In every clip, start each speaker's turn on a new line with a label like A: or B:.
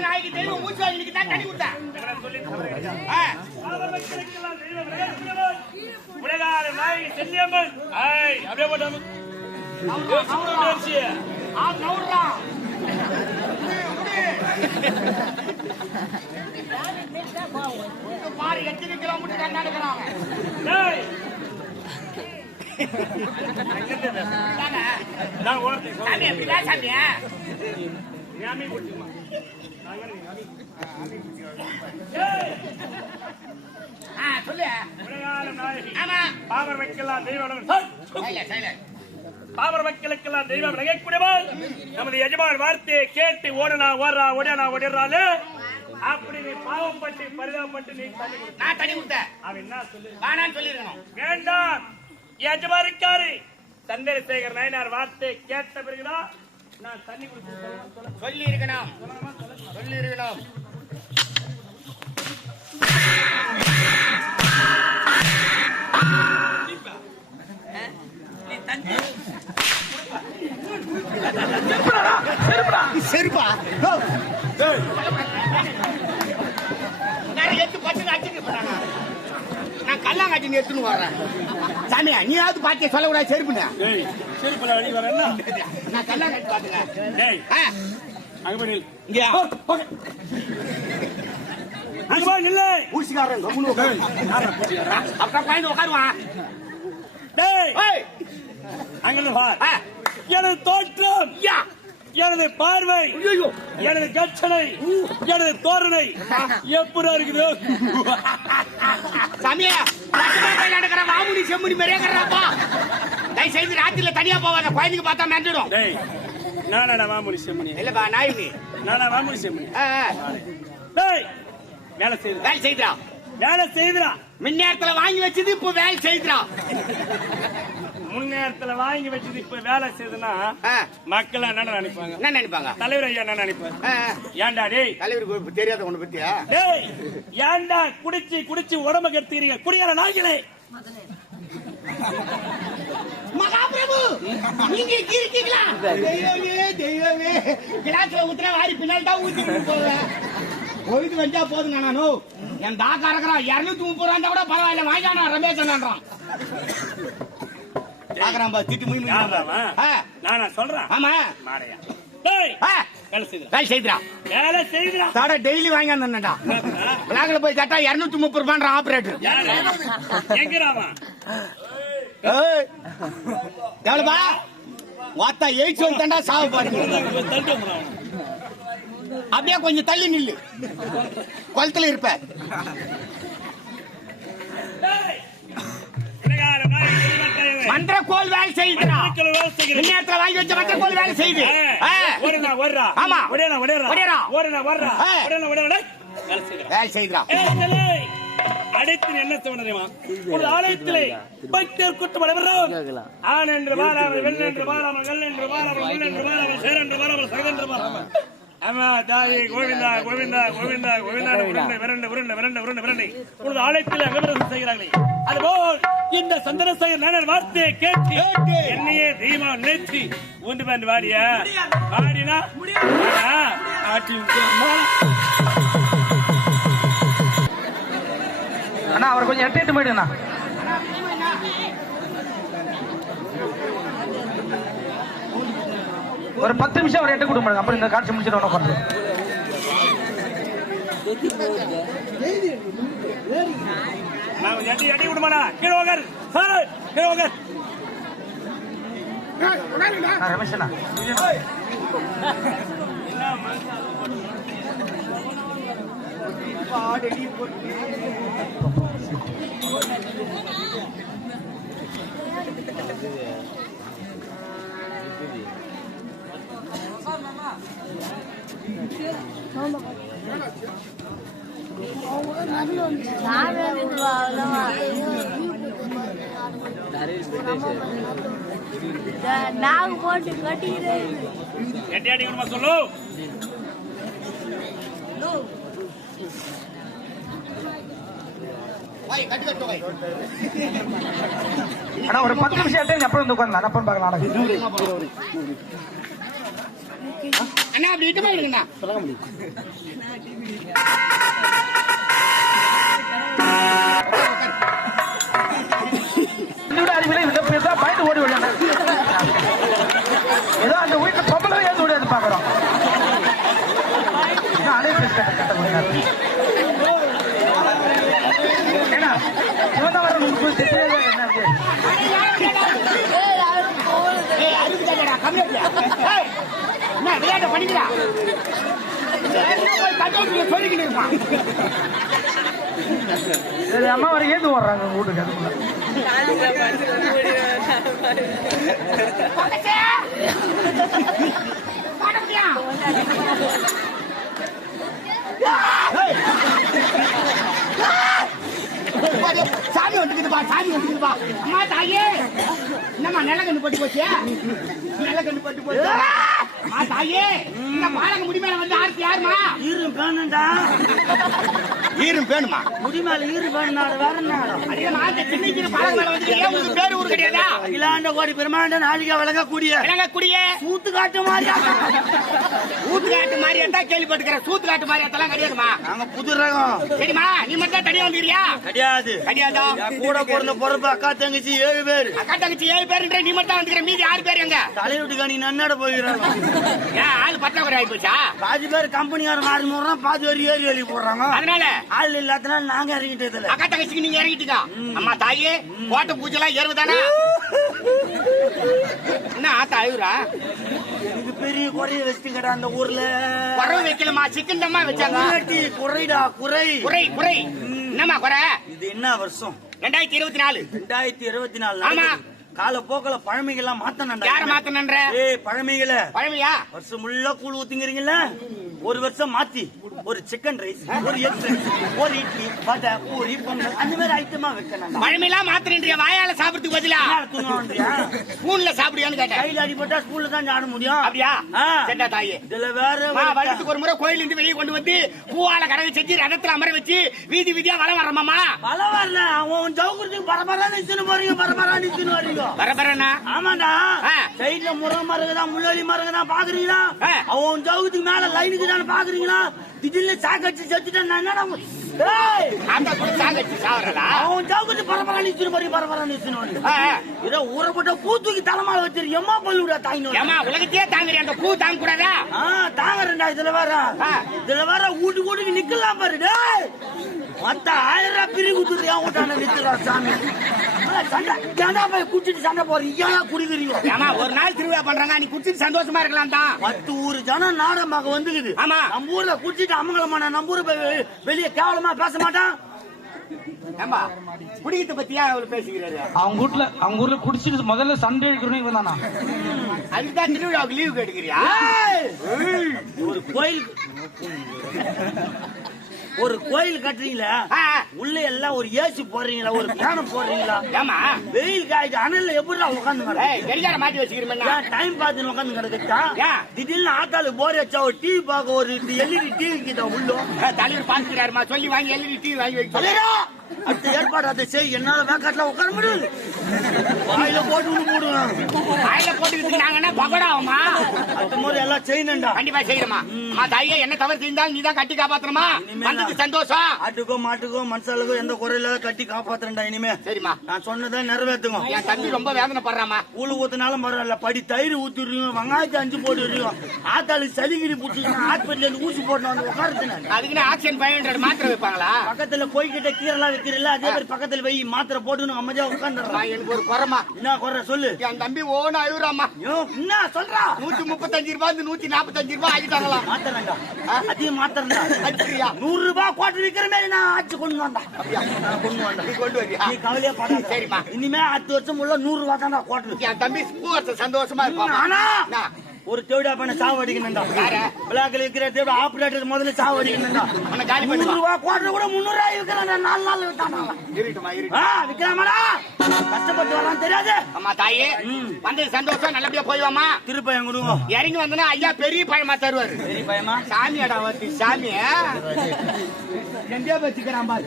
A: நாயகி தெய்வம் மூச்சு வாங்கிட்டு தான் தண்ணி கொடுத்தா ஆ,
B: அவர்களுக்கெல்லாம் தெய்வம் விளங்குகிறவள். உலகார நாயகி செல்லியம்மன் ஐய், அப்படியே.
A: இங்க பாரு எத்தனை கிலோமீட்டர் கண்ணாடுக்கிறான்
B: நான் ஓரத்துக்கு.
A: சாமி எப்படி சாமியா சொல்லு ஆமா
B: பாமர வைக்கலாம் தெய்வம் பாமர மக்களுக்கெல்லாம் தெய்வம் விளங்கக்கூடியவள் நமது எஜமான் வார்த்தையை கேட்டு ஓடுனா ஓடுறா ஓடினா ஓடிடுறாள் அப்படி நீ பாவப்பட்டு பரிதாபப்பட்டு நீ.
A: நான் கொடுத்தேன்.
B: அவன் என்ன சொல்லு
A: சொல்லிருக்கணும்
B: வேண்டாம். எஜமானிக்காரு. சந்திரசேகர் நாயனார் வார்த்தை கேட்ட பிறகுதான்
A: சொல்லி இருக்கணும் சொல்லி இருக்கணும்
C: சரிப்பா.
A: நான் எட்டு பட்டு அடிச்சுட்டு போறாங்க. நான் கல்லாங்காட்டி எடுத்துன்னு வர்றேன். சாமியா நீயாவது பாத்திய சொல்லக்கூடாது செருப்புன்னு.
B: டேய்
A: நான் கல்லாங்காட்டி பாத்துங்க
B: டேய்
A: ஆ,
B: அங்க போய் நில்
A: இங்கயா?
B: அங்க போய் நில்லு.
A: ஊசிக்காரன் கம்முனு உட்காரு. அப்புறம் பாய்ந்து உட்காருவான்.
B: டேய்.
A: ஏய்,
B: அங்க நில்லு வா
A: ஆ,
B: எனது தோற்றம்.
A: யா,
B: எனது பார்வை. எனது கச்சனை எனது தோரணை எப்படி இருக்குது.
A: சாமியா நடக்கிற மாமுனி செம்முனி மெரேங்கிறாப்பா தயவு செய்து ராத்திரில தனியா போவாத குழந்தைங்க பார்த்தா
B: டேய் நானா மாமுனி செம்மணி
A: இல்லப்பா நாயுனி
B: நானா மாமுனி செம்மணி வேலை செய்து.
A: வேலை செய்துடா.
B: வேலை செய்துடா.
A: முன்னேரத்துல வாங்கி வச்சது இப்போ வேலை செய்துடா.
B: முன்னேரத்துல வாங்கி வச்சது இப்ப வேலை செய்யுதுன்னா மக்கள் என்ன நினைப்பாங்க?
A: என்ன நினைப்பாங்க?
B: தலைவர் ஐயா என்ன நினைப்பாரு?
A: ஆ,
B: ஏன்டா டேய்?
A: தலைவருக்கு தெரியாத ஒண்ணு பத்தியா
B: டேய் ஏன்டா குடிச்சு குடிச்சு உடம்ப கெடுத்துக்கிறீங்க? குடியார நாய்களே.
A: மகாபிரபு நீங்க இருக்கீங்களா? தெய்வமே தெய்வமே. கிளாஸ்ல ஊத்துனா வாரி பின்னால் தான் ஊத்தி போவேன். போயிட்டு வந்தா போதுங்க நானு என் தாக்கா இருக்கிறான் இருநூத்தி முப்பது ரூபா கூட பரவாயில்ல வாங்கினா ரமேசன்ன்றான் பாக்குறான் பா திட்டு முய்
B: அவன்? நானா சொல்றேன்?
A: ஆமா.
B: மாடையா. வேலை செய்துடா.
A: வேலை செய்துடா. தட டெய்லி வாங்கி வந்தேன்டா. பிளாக்ல போய் கேட்டா இருநூத்தி முப்பது ரூபான்ற ஆபரேட்டர். எவ்வளவுப்பா? வாத்தா எயிட்ஸ் வந்துட்டா சாவு பாருங்க. அப்படியே கொஞ்சம் தள்ளி நில்லு. குளத்துல இருப்ப. மந்திர கோல் வேலை
B: செய்கிறீங்க.
A: முன்னேற்ற வாங்கி வச்ச மந்திர கோல் வேலை செய்யுது.
B: ஓடுறா
A: ஆமா.
B: வேலை
A: செய்யுதுடா.
B: அடைத்து என்ன தெரியுமா? ஒரு ஆலயத்திலே பக்தர் கூட்டம் ஆண் என்று வாராமல் வெண் என்று வாராமல் வெள் என்று வாராமல் முள் என்று வாராமல் சேர் என்று வாராமல் சகல் என்று வாராமல் அம்மா தாயே கோவிந்தா கோவிந்தா கோவிந்தா கோவிந்தா உருண்டை விரண்டு உருண்டை விரண்டு உருண்டை விரண்டை. உனது ஆலயத்தில் அகமரசம் செய்கிறார்களே. அதுபோல் இந்த சந்திரசேகர் நாயனர் வார்த்தையை கேட்டு என்னையே தெய்வமா நினைச்சு உண்டு பண்ணி வாடா. ஆட்டி விட்டு.
D: அண்ணா அவரை கொஞ்சம் எட்டு எட்டு போயிடுங்கண்ணா. ஒரு பத்து நிமிஷம் அவர் எட்டு கொடுங்க. அப்புறம் இந்த காட்சி முடிச்சுட்டு ஒன்று பண்ணுறோம்
B: நான் கொஞ்சம் எட்டி எட்டி விடுமாடா கீழே வாங்க சார் கீழே வாங்க
D: ரமேஷ் அண்ணா
E: நாங்க போட்டு கட்டிக்கிறேன்
B: எட்டி சொல்லு
A: வாய்
D: ஒரு பத்து நிமிஷம் அப்புறம் உட்காந்து அப்புறம் பார்க்கலாம்.
A: அண்ணா அப்படி இட்டு போயிடுங்கண்ணா
D: இதோட அறிவியலை இதை பேசா பயந்து ஓடி விடல ஏதோ அந்த வீட்டுல பொம்பளை பாக்குறோம் ஏன்னா இவன் தான் வர உங்களுக்கு தெரியாது என்ன
A: என்ன விளையாட்ட பண்ணிக்கிறா. கட்டோட்டில் சொல்லிக்கிட்டு இருப்பான்.
D: அம்மா வர ஏந்து ஓடுறாங்க வீட்டுக்கு? அதுக்குள்ள
A: சாமி வந்துக்குதுப்பா சாமி வந்துக்குதுப்பா அம்மா தாயே. என்னம்மா நிலக்கண்ணு பட்டு போச்சு நிலக்கண்ணு பட்டு போச்சு. தாயே இந்த பாலங்க முடி வந்து ஆர்த்தி யாருமா?
F: ஈரு வேணும்டா
A: ஈரும் வேணுமா
F: முடி மேல ஈரு வேணும் வேற என்ன?
A: பேரு ஊர் கிடையாதா
F: அகிலாண்ட கோடி பெருமாண்ட நாளிகா விளங்கக்கூடிய
A: விளங்கக்கூடிய?
F: சூத்து காட்டு மாதிரியா
A: ஊத்துக்காட்டு மாரியாத்தா கேள்விப்பட்டுக்கிறேன் சூத்துக்காட்டு மாரியாத்தெல்லாம் கிடையாதுமா?
F: நாங்க புது ரகம்.
A: சரிம்மா நீ மட்டும் தான் தனியா வந்துக்கிறியா
F: கிடையாது.
A: கிடையாதா?
F: கூட பிறந்த பொறுப்பு அக்கா தங்கச்சி ஏழு பேர்.
A: அக்கா தங்கச்சி ஏழு பேருன்ற நீ மட்டும் வந்துக்கிற மீதி ஆறு பேர் எங்க?
F: தலைவிட்டு நீ நன்னட போகிறாங்க
A: ஏன் ஆள் பற்றாக்குறை ஆகி போச்சா
F: பாதி பேர் கம்பெனிக்காரன் மாறி போடுறான் பாதி பேர் ஏறி ஏறி போடுறாங்க.
A: அதனால?
F: ஆள் இல்லாதனால நாங்க இறங்கிட்டதுல
A: அக்கா தங்கச்சிக்கு நீங்க இறங்கிட்டீங்க. அம்மா தாயே கோட்டை பூஜை எல்லாம் ஏறுதானா? என்ன ஆத்தா அழுகுறா?
F: எனக்கு பெரிய குறைய வச்சுட்டு அந்த ஊர்ல.
A: குறவு வைக்கலமா சிக்கன் தம்மா வச்சாங்க.
F: குறைடி, குறை.
A: குறை குறை. என்னம்மா குறை?
F: இது என்ன வருஷம்?
A: ரெண்டாயிரத்தி இருபத்தி நாலு
F: ரெண்டாயிரத்தி இருபத்தி நாலு
A: ஆமா.
F: கால போக்கல பழமைகள்லாம் மாத்தணும்
A: யார மாத்தனன்ற
F: ஏய் பழமைகளை.
A: பழமையா?
F: வருஷம் முள்ள கூழ் ஊத்திங்கிறீங்கல்ல? ஒரு வருஷம் மாத்தி. ஒரு சிக்கன் ரைஸ் ஒரு எக் ரைஸ் ஒரு இட்லி வடை பூரி பொங்கல் அந்த மாதிரி ஐட்டமா வைக்கணும்
A: பழமையெல்லாம் மாத்திரன்றிய? வாயால சாப்பிடுறதுக்கு பதிலா? ஸ்பூன்ல சாப்பிடுயான்னு கேட்டேன்.
F: கையில் அடிபட்டா ஸ்கூல்ல தான் ஆட முடியும்.
A: அப்படியா?
F: ஆ.
A: செண்டா தாயே.
F: இதுல வேற
A: வருஷத்துக்கு ஒரு முறை கோயில் இருந்து வெளியே கொண்டு வந்து பூவால கடவை செஞ்சு ரதத்துல அமர வச்சு வீதி வீதியா வளம் வரமாமா
F: பல வரல அவன் ஜவுக்குறதுக்கு பரபரா நிச்சுன்னு போறீங்க பரபரா நிச்சுன்னு வரீங்க
A: வரபரண்ணா
F: ஆமாண்டா. சைடுல முறை மரங்கதான் முள்ளி மரங்கதான் பாக்குறீங்களா?
A: ஆ.
F: அவன் ஜவுக்குறதுக்கு மேல லைனுக்கு தானே பாக்குறீங்களா? திடீர்னு சாக்கடிச்சு செத்துட்டா நான் ஊறப்பட்ட பூத்துக்கு தலைமால வச்சிரு எம்மா பல்லுடா
A: ஏமா உலகத்தையே தாங்குறிய? அந்த பூ தாங்க கூடாதா
F: ஆ தாங்கறேன்டா இதுல வேற. இதுல வேற வீட்டு வீட்டுக்கு நிக்கலாம் பாரு மத்த ஆயிரம் ரூபாய் பிரி குடுத்துட்டு ஏன் சாமி. சண்டை ஏன்டா போய் குடிச்சிட்டு சண்டை போறீங்க ஏன் குடிக்கிறீங்க
A: ஏமா ஒரு நாள் திருவிழா பண்றாங்க நீ குடிச்சிட்டு சந்தோஷமா இருக்கலாம் தான்.
F: பத்து ஊரு ஜனம் நாடகமாக வந்துக்குது.
A: ஆமா.
F: நம்ம ஊர்ல குடிச்சிட்டு அமங்கலமான நம்ம ஊரு வெளிய கேவலமா பேச மாட்டான்.
A: ஏமா குடிக்கிறத பத்தியா அவரு பேசுகிறாரு
D: அவங்க வீட்டுல அவங்க ஊர்ல குடிச்சிட்டு முதல்ல சண்டை எடுக்கிறோம் இவன் தானா?
A: அதுதான் திருவிழாவுக்கு லீவு கேட்டுக்கிறியா!
F: ஒரு கோயில் ஒரு கோயில் கட்டுறீங்களா. உள்ள எல்லாம் ஒரு ஏசி போடுறீங்களா? ஒரு பேனம் போடுறீங்களா?
A: ஏமா
F: வெயில் காய்ச்சி அனல்ல எப்படி உட்காந்து
A: கடிகார மாட்டி வச்சுக்கிறீங்க
F: டைம் பார்த்து உட்காந்து கிடக்குச்சா? திடீர்னு ஆத்தாளு போர் வச்சா ஒரு டிவி பார்க்க ஒரு எல்இடி டிவி கிட்ட உள்ளோம்.
A: தலைவர் பாத்துக்கிறாருமா சொல்லி வாங்கி எல்இடி டிவி வாங்கி வைக்க. சொல்லு.
F: தலைவரா, அடுத்த ஏற்பாடு அதை செய். என்னால வேக்காட்டுல உட்கார முடியாது. வாயில போட்டு விட்டு போடுவேன்
A: வாயில போட்டுக்கிட்டு நாங்கன்னா பகடா ஆகுமா
F: அடுத்த முறை எல்லாம் செய்யணும்டா.
A: கண்டிப்பா செய்யறமா அம்மா தாயே என்ன தவறு செஞ்சாலும் நீதான் கட்டி காப்பாத்தணுமா?
F: இனிமே
A: வந்தது சந்தோஷம்.
F: ஆட்டுக்கோ மாட்டுக்கோ மனுஷாளுக்கோ எந்த குறையில கட்டி காப்பாத்துறேன்டா இனிமே.
A: சரிம்மா.
F: நான் சொன்னதை நிறைவேற்றுங்க
A: என் தம்பி ரொம்ப வேதனைப்படுறாமா
F: கூழு ஊத்தினாலும் பரவாயில்ல. படி தயிர் ஊத்திடுறீங்க வெங்காயத்தை அஞ்சு போட்டுடுறீங்க. ஆத்தாளு சளிகிரி பிடிச்சிங்க ஹாஸ்பிட்டல் இருந்து ஊசி போட்டு வந்து உட்காருது நான்
A: அதுக்குன்னு ஆக்சிஜன் ஃபைவ் ஹண்ட்ரட் மாத்திரை வைப்பாங்களா?
F: பக்கத்துல கோய்கிட்ட கீரைலாம் வைக்கிறீல்ல அதே மாதிரி பக்கத்துல வை மாத்திரை போட்டுன்னு அமைதியா உட்காந்துடுறான்
A: எனக்கு ஒரு குறமா
F: என்ன குறை சொல்லு.
A: என் தம்பி ஓன அழுகுறாமா
F: என்ன சொல்றா?
A: நூத்தி முப்பத்தஞ்சு ரூபாய் இருந்து நூத்தி நாற்பத்தஞ்சு ரூபாய் ஆகிட்டாங்களாம்
F: மாத்திரண்டா. அதிகம் மாத்திரண்டா? நூறு ரூபாய் கோட்டை விக்கிற மாதிரி நான் ஆச்சு கொண்டு வந்தா. கொண்டு வந்தேன்
A: நீ கொண்டு வரியா?
F: நீ கவலையே படாத.
A: சரிம்மா.
F: இனிமே அடுத்த வருஷம் உள்ள நூறு ரூபாய் தான்டா கோட்டை
A: என் தம்பி சந்தோஷமா இருப்பான்
F: ஆனா? ஒரு தேவடா பண்ண சாவு அடிக்கணும்டா? பிளாக்ல இருக்கிற தேவடா ஆபரேட்டர் முதல்ல சாவு அடிக்கணும்டா
A: அவனை காலி
F: நூறு
A: பண்ணுவா
F: ரூபாய் கோட்டை கூட முன்னூறு ரூபாய் விற்கிறான் நாலு நாள் ஆ விக்கிறாமடா? கஷ்டப்பட்டு வரான் தெரியாது.
A: அம்மா தாயே வந்தது சந்தோஷம் நல்லபடியா போய்வாமா
F: திருப்பயம் கொடுங்க
A: இறங்கி வந்தனா ஐயா பெரிய பழமா தருவாரு.
F: பெரிய பயமா?
A: சாமியாடா வந்து சாமி எங்கேயோ வச்சுக்கிறான் பாரு.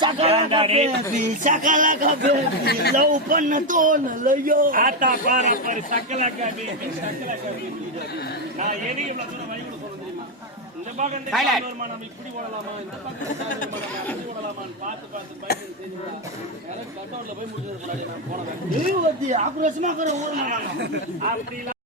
F: சகலகா பேபி சகலகா பேபி லவ் பண்ண தோணலையோ
B: ஆத்தா பாரா பாரு சக்கலக்கா பேபி சக்கலக்கா பேபி நான் எதுக்கு இவ்வளவு தூரம் வழி கூட சொல்ல தெரியுமா இந்த பக்கம் இந்த
A: Silent.
B: கால் வருமா நம்ம இப்படி ஓடலாமா இந்த பக்கம் இந்த கால் வருமா நம்ம அப்படி ஓடலாமான்னு பார்த்து பார்த்து பயந்து செஞ்சு எனக்கு கட்டவுட்ல போய் முடிஞ்சது முன்னாடி நான் போனேன்
F: ஆக்ரோஷமா இருக்கிற ஊர்
B: அப்படி